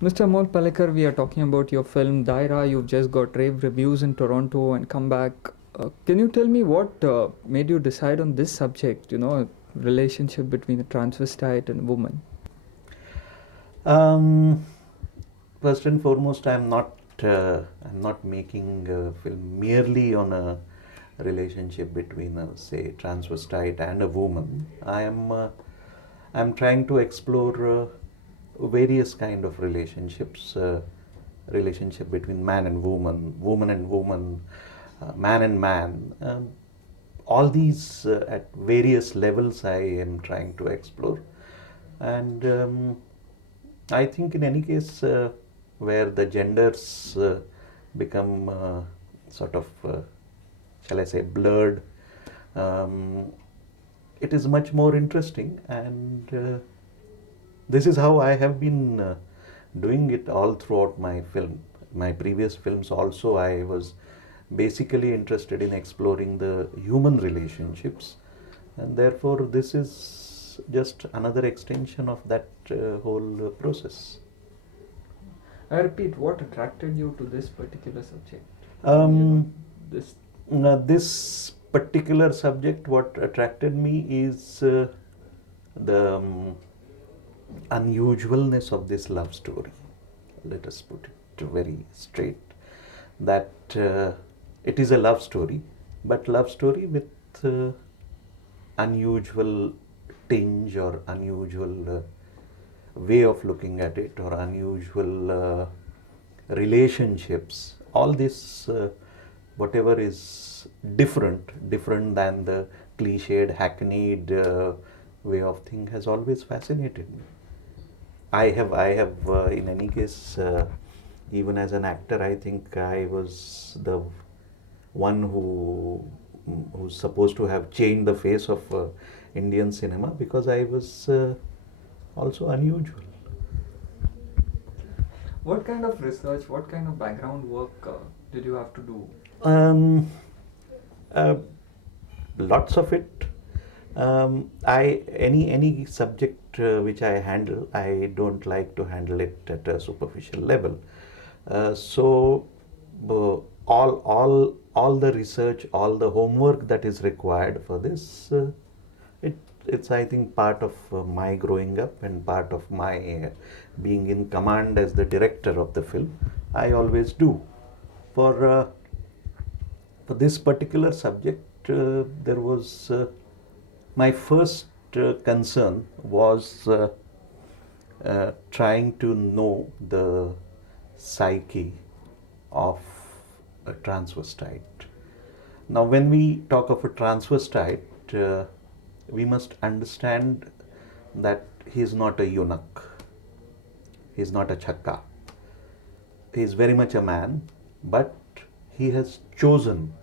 Mr. Amol Palekar, we are talking about your film Daayraa. You've just got rave reviews in Toronto and come back. Can you tell me what made you decide on this subject, relationship between a transvestite and a woman? Um, First and foremost, I'm not making a film merely on a relationship between a, say, transvestite and a woman. I'm trying to explore various kind of relationships, relationship between man and woman and woman, man and man. All these at various levels I am trying to explore, and I think in any case where the genders become sort of, shall I say, blurred, um, it is much more interesting, and this is how I have been doing it all throughout my film. My previous films also, I was basically interested in exploring the human relationships, and therefore this is just another extension of that whole process. I repeat, what attracted you to this particular subject? Um, This. this particular subject, what attracted me is the unusualness of this love story. Let us put it very straight that it is a love story, but love story with unusual tinge or unusual way of looking at it, or unusual relationships. All this, whatever is different than the cliched, hackneyed way of thing, has always fascinated me. I have in any case, even as an actor, I think I was the one who's supposed to have changed the face of Indian cinema, because I was also unusual. What kind of research, what kind of background work did you have to do? Um, uh, Lots of it. I any subject which I handle, I don't like to handle it at a superficial level. So all the research, all the homework that is required for this, it's, I think, part of my growing up and part of my being in command as the director of the film. I always do. For this particular subject, there was my first concern was trying to know the psyche of a transvestite. Now, when we talk of a transvestite, we must understand that he is not a eunuch, he is not a chakka, he is very much a man, but he has chosen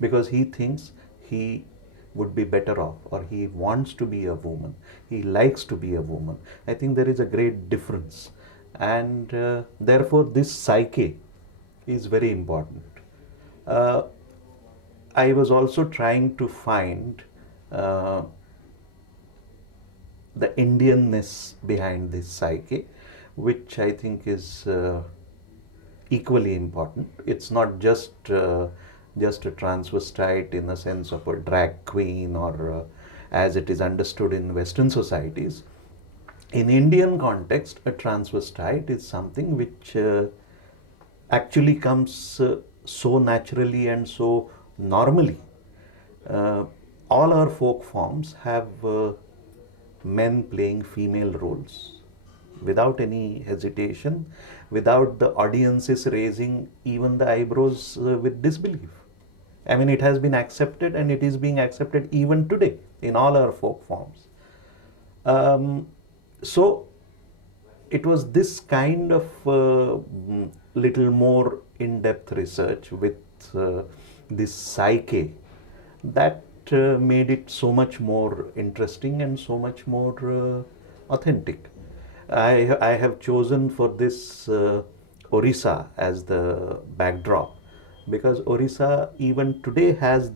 because he thinks he would be better off, or he wants to be a woman, he likes to be a woman. I think there is a great difference, and therefore this psyche is very important. uh, I was also trying to find uh, the Indianness behind this psyche, which I think is equally important. It's not just a transvestite in the sense of a drag queen, or as it is understood in Western societies. In Indian context, a transvestite is something which actually comes so naturally and so normally. Uh, all our folk forms have men playing female roles without any hesitation, without the audiences raising even the eyebrows with disbelief. I mean, it has been accepted, and it is being accepted even today in all our folk forms. Um, so it was this kind of little more in-depth research with this psyche that made it so much more interesting and so much more authentic. I have chosen for this Orissa as the backdrop, because Orissa even today has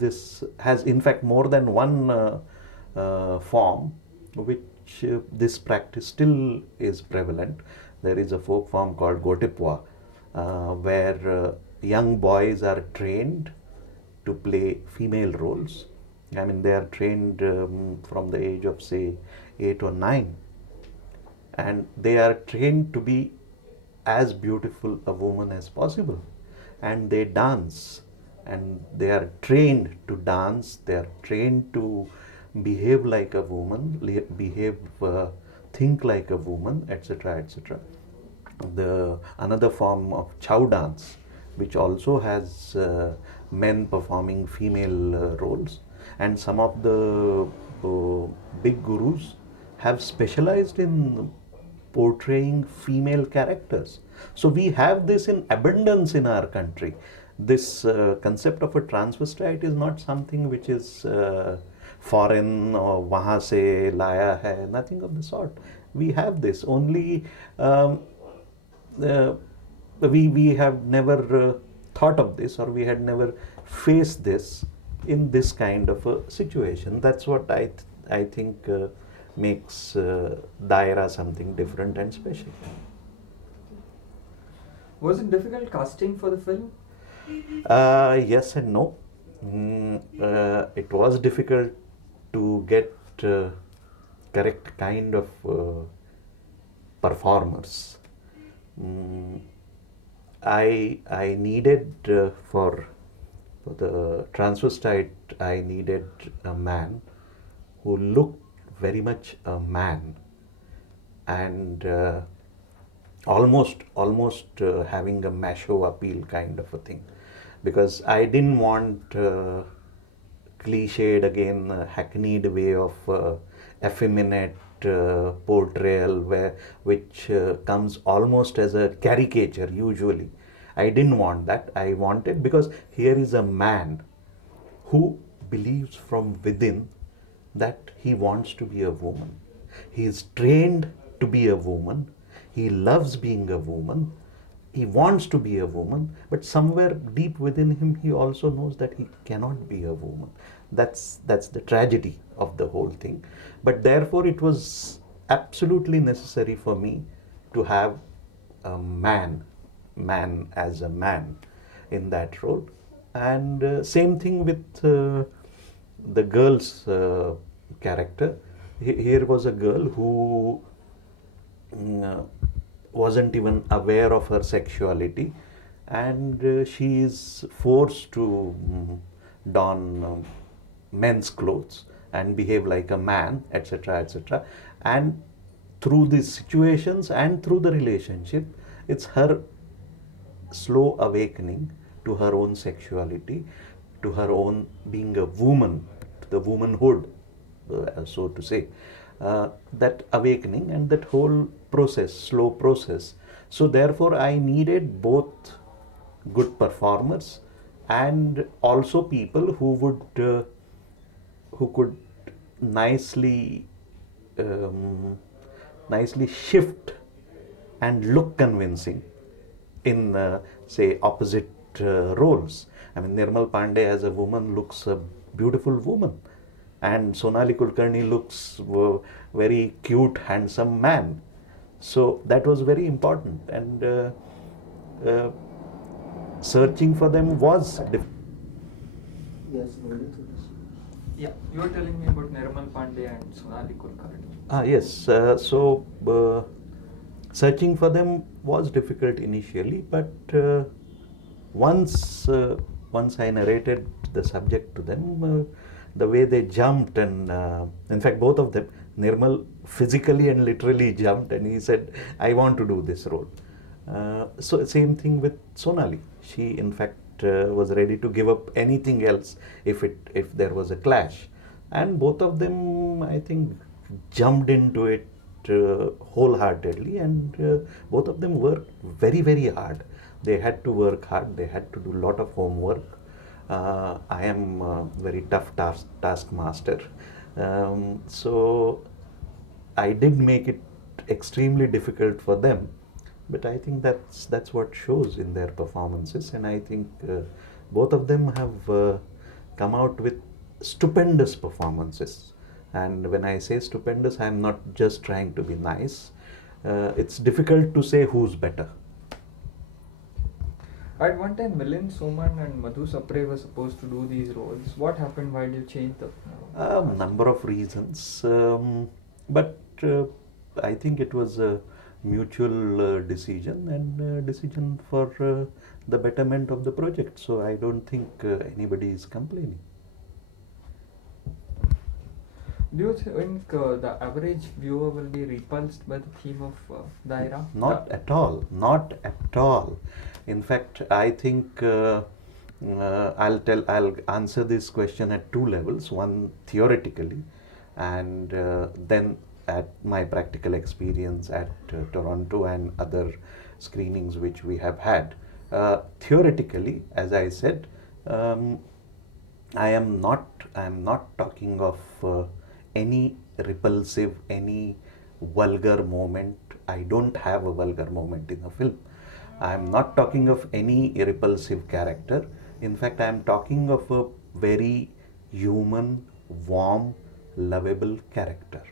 in fact more than one form which this practice still is prevalent. there is a folk form called Gotipwa, where young boys are trained to play female roles. I mean, they are trained from the age of, say, 8 or 9, and they are trained to be as beautiful a woman as possible. And they dance, and they are trained to dance, they are trained to behave like a woman, think like a woman, etc., etc. The another form of chow dance, which also has men performing female roles, and some of the big gurus have specialized in portraying female characters. So we have this in abundance in our country. This concept of a transvestite is not something which is foreign or wahan se laya hai, nothing of the sort. We have this only. Uh, we have never thought of this, or we had never faced this in this kind of a situation. That's what I think makes Daayra something different and special. Was it difficult casting for the film? Yes and no. It was difficult to get correct kind of performers. I needed for the transvestite, I needed a man who looked very much a man, and almost having a macho appeal kind of a thing, because I didn't want cliched again, hackneyed way of effeminate portrayal which comes almost as a caricature usually. I didn't want that. I wanted, because here is a man who believes from within that he wants to be a woman. He is trained to be a woman. He loves being a woman. He wants to be a woman, but somewhere deep within him, he also knows that he cannot be a woman. That's the tragedy of the whole thing. But therefore, it was absolutely necessary for me to have a man as a man in that role. And same thing with the girl's character. Here was a girl who wasn't even aware of her sexuality, and she is forced to don men's clothes and behave like a man, etc., etc. And through these situations and through the relationship, it's her slow awakening to her own sexuality, to her own being a woman, to the womanhood, so to say. That awakening and that whole process, slow process. So therefore, I needed both good performers and also people who could nicely shift and look convincing in say opposite roles. I mean, Nirmal Pandey as a woman looks a beautiful woman, and Sonali Kulkarni looks very cute, handsome man. So that was very important, and searching for them was difficult. Yes, Yeah, you were telling me about Nirmal Pandey and Sonali Kulkarni. Yes, so searching for them was difficult initially, but once I narrated the subject to them, the way they jumped, and in fact both of them, Nirmal physically and literally jumped, and he said, I want to do this role. So same thing with Sonali. She in fact was ready to give up anything else if there was a clash, and both of them, I think, jumped into it wholeheartedly, and both of them worked very, very hard. They had to work hard. They had to do a lot of homework. I am a very tough taskmaster, so I did make it extremely difficult for them. But I think that's what shows in their performances, and I think both of them have come out with stupendous performances. And when I say stupendous, I'm not just trying to be nice. it's difficult to say who's better. At one time, Milind Soman and Madhu Sapre were supposed to do these roles. What happened? Why did you change the cast? Number of reasons, but I think it was a mutual decision and decision for the betterment of the project. So I don't think anybody is complaining. Do you think the average viewer will be repulsed by the theme of Daayraa? Not at all. Not at all. In fact, I think I'll answer this question at two levels. One theoretically, and then at my practical experience at Toronto and other screenings which we have had. Theoretically, as I said, I am not talking of any repulsive, any vulgar moment. I don't have a vulgar moment in a film. I am not talking of any repulsive character. In fact, I am talking of a very human, warm, lovable character.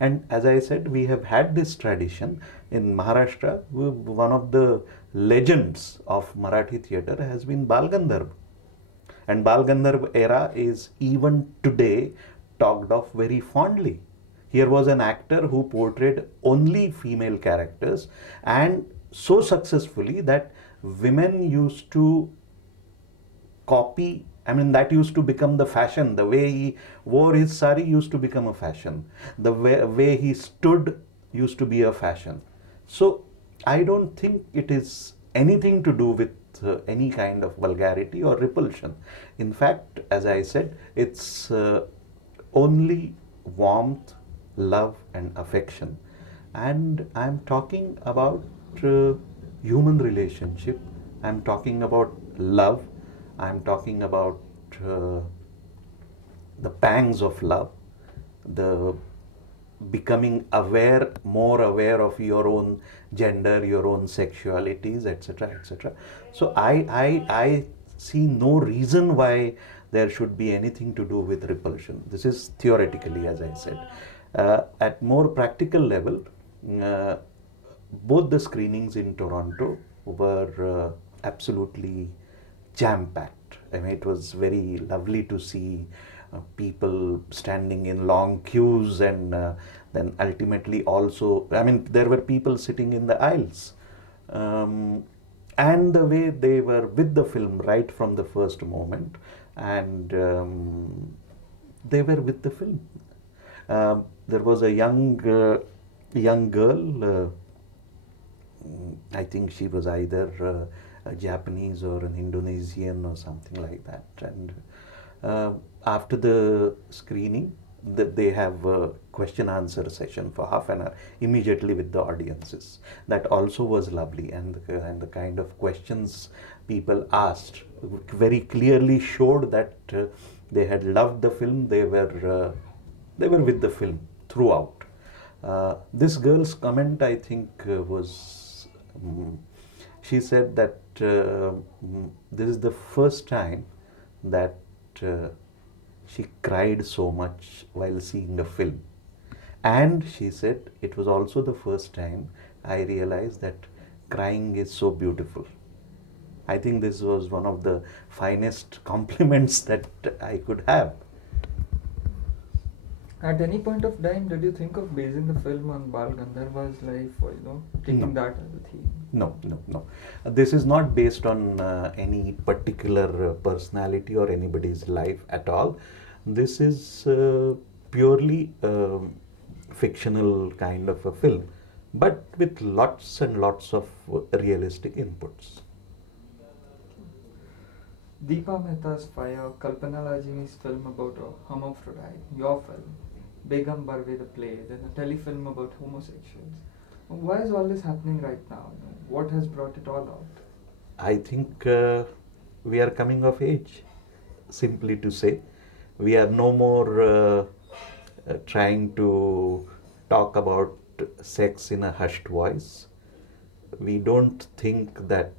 And as I said, we have had this tradition in Maharashtra. One of the legends of Marathi theatre has been Bal Gandharv. And Bal Gandharv era is even today talked of very fondly. Here was an actor who portrayed only female characters, and so successfully that women used to copy. I mean, that used to become the fashion. The way he wore his sari used to become a fashion. The way he stood used to be a fashion. So I don't think it is anything to do with any kind of vulgarity or repulsion. In fact, as I said, it's only warmth, love and affection. And I'm talking about human relationship. I'm talking about love. I'm talking about the pangs of love, the becoming aware, more aware of your own gender, your own sexualities, etc., etc. So I see no reason why there should be anything to do with repulsion. This is theoretically, as I said. At more practical level, both the screenings in Toronto were absolutely jam-packed. I mean, it was very lovely to see people standing in long queues, and then ultimately also, I mean, there were people sitting in the aisles. And the way they were with the film right from the first moment, and they were with the film. There was a young girl, I think she was either a Japanese or an Indonesian or something like that. And after the screening, they have a question answer session for half an hour immediately with the audiences. That also was lovely, and the kind of questions people asked very clearly showed that they had loved the film. They were with the film throughout. This girl's comment, I think, was she said that this is the first time that she cried so much while seeing a film. And she said it was also the first time I realized that crying is so beautiful. I think this was one of the finest compliments that I could have. At any point of time, did you think of basing the film on Bal Gandharva's life, or taking that as a theme? No. This is not based on any particular personality or anybody's life at all. This is purely fictional kind of a film, but with lots and lots of realistic inputs. Deepa Mehta's Fire, Kalpana Lajmi's film about a hermaphrodite, your film, Begum Barve the play, then a telefilm about homosexuals. Why is all this happening right now? What has brought it all out? I think we are coming of age, simply to say. We are no more trying to talk about sex in a hushed voice. We don't think that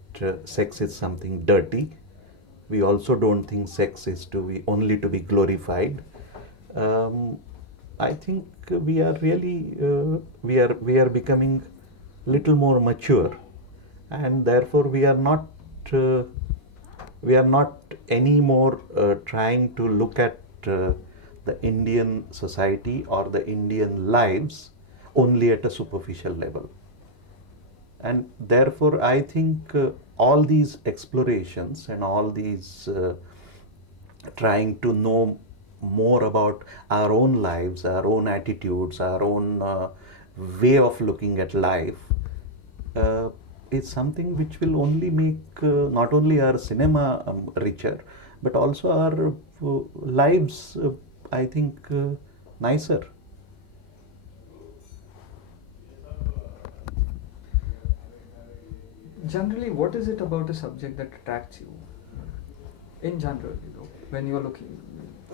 sex is something dirty. We also don't think sex is only to be glorified. I think we are really we are becoming little more mature, and therefore uh, we are not anymore trying to look at the Indian society or the Indian lives only at a superficial level. And therefore, I think all these explorations and all these trying to know more about our own lives, our own attitudes, our own way of looking at life uh, is something which will only make not only our cinema richer, but also our lives, I think, nicer. Generally, what is it about a subject that attracts you? In general, when you are looking.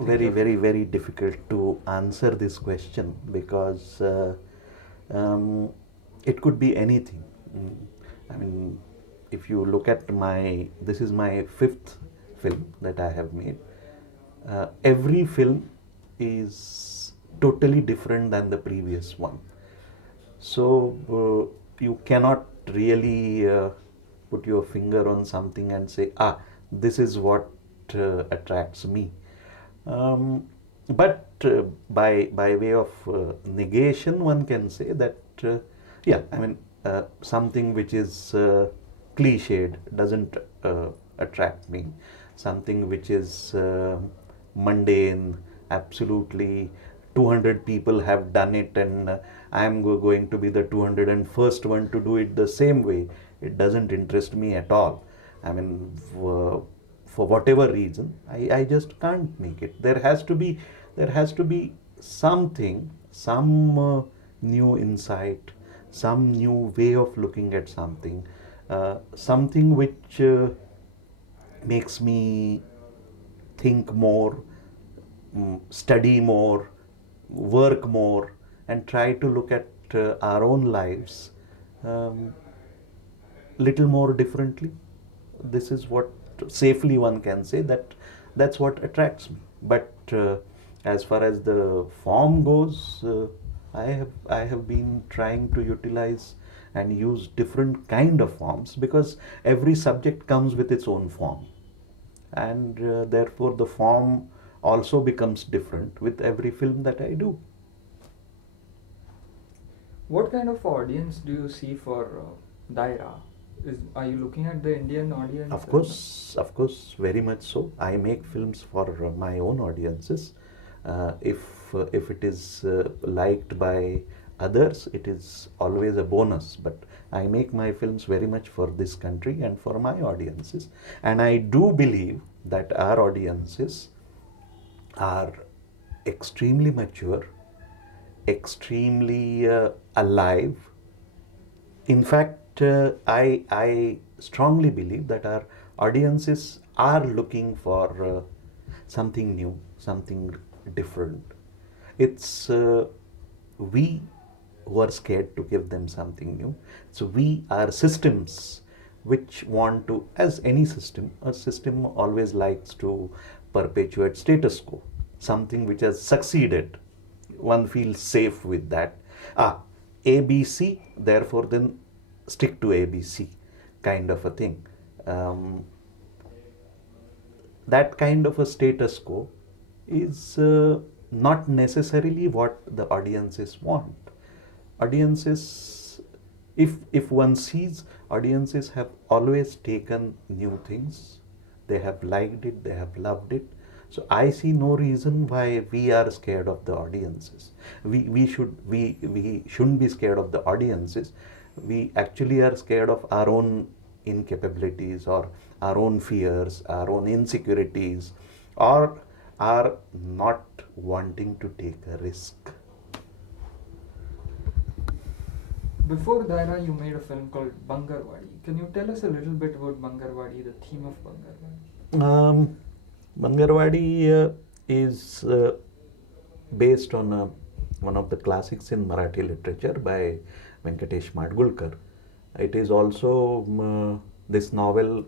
Very, very, very difficult to answer this question because um, it could be anything. Mm. I mean, if you look at this is my fifth film that I have made. Every film is totally different than the previous one. So you cannot really put your finger on something and say, this is what attracts me. But by way of negation, one can say that something which is cliched doesn't attract me. Something which is mundane, absolutely 200 people have done it, and I am going to be the 201st one to do it the same way. It doesn't interest me at all. I mean, for whatever reason, I just can't make it. There has to be something, some new insight, some new way of looking at something, something which makes me think more, study more, work more, and try to look at our own lives um, little more differently. This is what safely one can say that that's what attracts me. But as far as the form goes, I have been trying to utilize and use different kind of forms because every subject comes with its own form, and therefore the form also becomes different with every film that I do. What kind of audience do you see for Daayraa? Are you looking at the Indian audience? Of course, very much so. I make films for my own audiences. If it is liked by others, it is always a bonus. But I make my films very much for this country and for my audiences. And I do believe that our audiences are extremely mature, extremely alive. In fact, I strongly believe that our audiences are looking for something new, something different. It's we who are scared to give them something new. So we are systems which want to, as any system, a system always likes to perpetuate status quo, something which has succeeded. One feels safe with that. ABC, therefore then stick to ABC, kind of a thing. That kind of a status quo is not necessarily what the audiences want. Audiences, if one sees, audiences have always taken new things. They have liked it, they have loved it. So I see no reason why we are scared of the audiences. We shouldn't be scared of the audiences. We actually are scared of our own incapabilities or our own fears, our own insecurities, or are not wanting to take a risk. Before Daayraa, you made a film called Bangarwadi. Can you tell us a little bit about Bangarwadi, the theme of Bangarwadi? Bangarwadi is based on one of the classics in Marathi literature by Venkatesh Madgulkar. It is also, this novel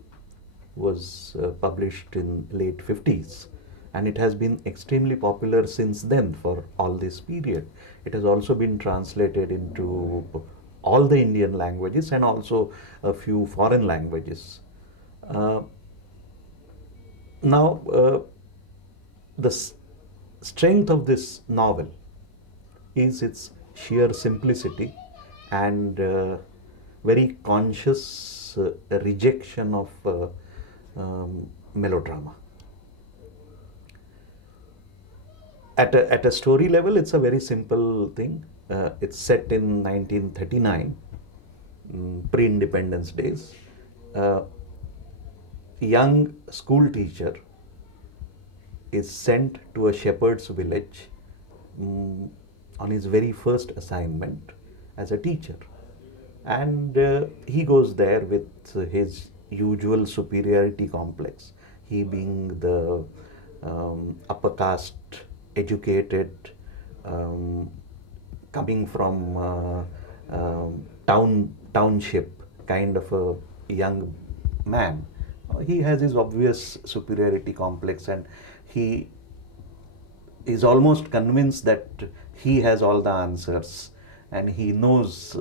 was published in late 50s, and it has been extremely popular since then for all this period. It has also been translated into all the Indian languages and also a few foreign languages. Now, the strength of this novel is its sheer simplicity and very conscious rejection of melodrama. At a story level, it's a very simple thing. It's set in 1939, pre-independence days. Young school teacher is sent to a shepherd's village on his very first assignment as a teacher. And he goes there with his usual superiority complex, he being the upper caste, educated, coming from township kind of a young man. He has his obvious superiority complex, and he is almost convinced that he has all the answers and he knows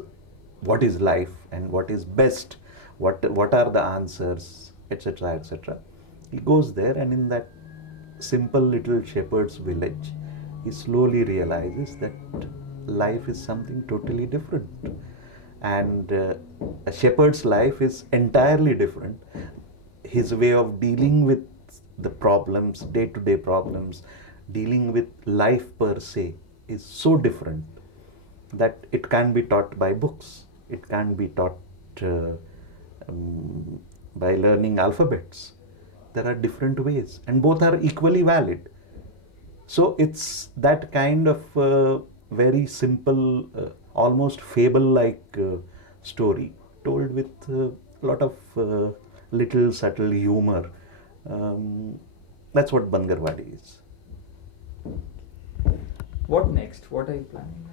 what is life and what is best, what are the answers, etc., etc. He goes there, and in that simple little shepherd's village, he slowly realizes that life is something totally different, and a shepherd's life is entirely different. His way of dealing with the problems, day-to-day problems, dealing with life per se, is so different that it can't be taught by books. It can't be taught by learning alphabets. There are different ways, and both are equally valid. So it's that kind of very simple, almost fable-like story, told with a lot of little subtle humor. That's what Bangarwadi is. What next? What are you planning?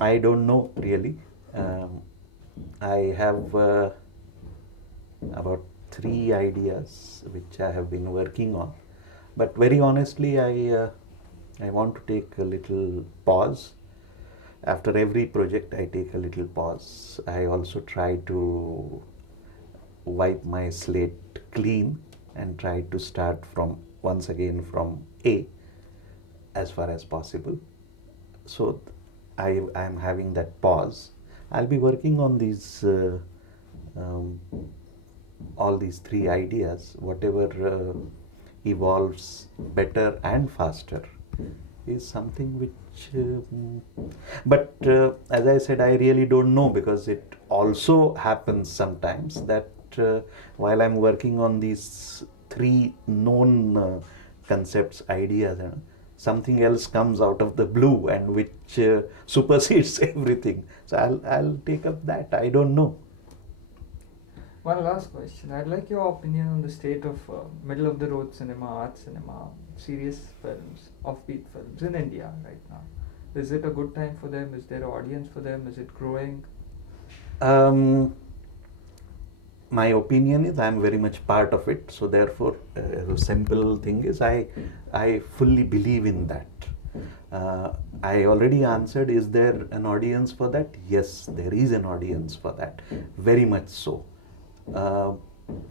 I don't know really. I have about 3 ideas which I have been working on, but very honestly, I want to take a little pause. After every project, I take a little pause. I also try to wipe my slate clean and try to start from once again from A as far as possible. So I am having that pause. I'll be working on these all these 3 ideas. Whatever evolves better and faster is something which but as I said, I really don't know, because it also happens sometimes that while I'm working on these 3 known concepts, ideas, something else comes out of the blue and which supersedes everything. So I'll take up that. I don't know. One last question. I'd like your opinion on the state of middle of the road cinema, art cinema, serious films, offbeat films in India right now. Is it a good time for them? Is there an audience for them? Is it growing? My opinion is I'm very much part of it. So therefore, the simple thing is I fully believe in that. I already answered, is there an audience for that? Yes, there is an audience for that. Very much so.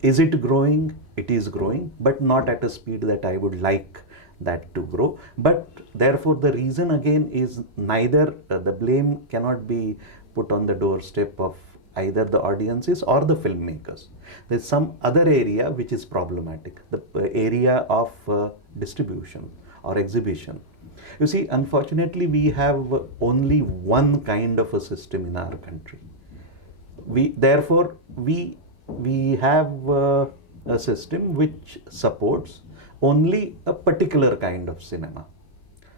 Is it growing? It is growing, but not at a speed that I would like that to grow. But therefore, the reason again is neither the blame cannot be put on the doorstep of either the audiences or the filmmakers. There's some other area which is problematic, the area of distribution or exhibition. You see, unfortunately, we have only one kind of a system in our country. Therefore, we have a system which supports only a particular kind of cinema.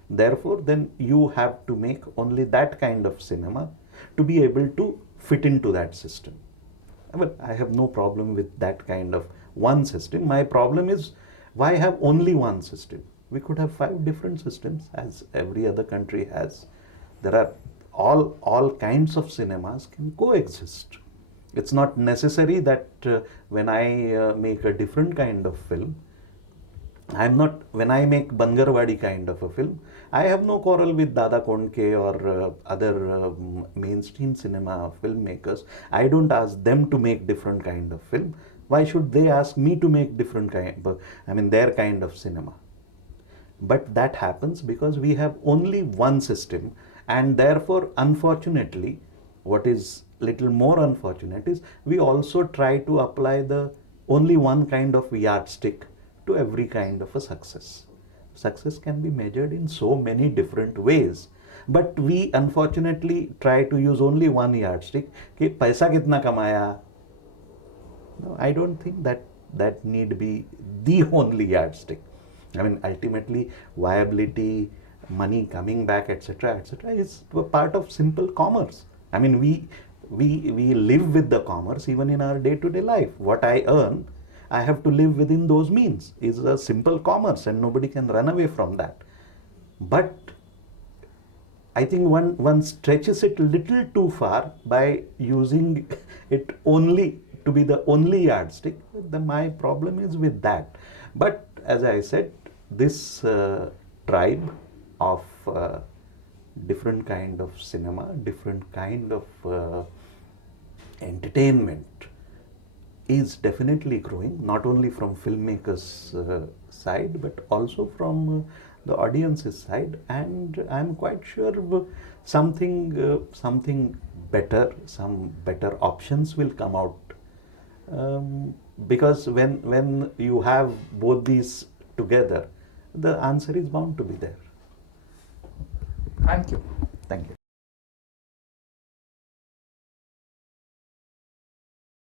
Therefore, then you have to make only that kind of cinema to be able to fit into that system. But I have no problem with that kind of one system. My problem is, why have only one system? We could have 5 different systems, as every other country has. There are all kinds of cinemas can coexist. It's not necessary that when I make a different kind of film, I'm not, when I make Bangarwadi kind of a film, I have no quarrel with Dada Kondke or other mainstream cinema filmmakers. I don't ask them to make different kind of film. Why should they ask me to make different their kind of cinema? But that happens because we have only one system, and therefore, unfortunately, what is little more unfortunate is we also try to apply the only one kind of yardstick to every kind of a success. Success can be measured in so many different ways, but we unfortunately try to use only one yardstick. कि पैसा कितना कमाया? No, I don't think that need be the only yardstick. I mean, ultimately, viability, money coming back, etc., is a part of simple commerce. I mean, we live with the commerce even in our day-to-day life. What I earn, I have to live within those means. Is a simple commerce, and nobody can run away from that. But I think one stretches it a little too far by using it only to be the only yardstick. My problem is with that. But as I said, this tribe of different kind of cinema, different kind of entertainment is definitely growing, not only from filmmakers' side, but also from the audience's side. And I'm quite sure something better, some better options will come out. Because when you have both these together, the answer is bound to be there. Thank you. Thank you.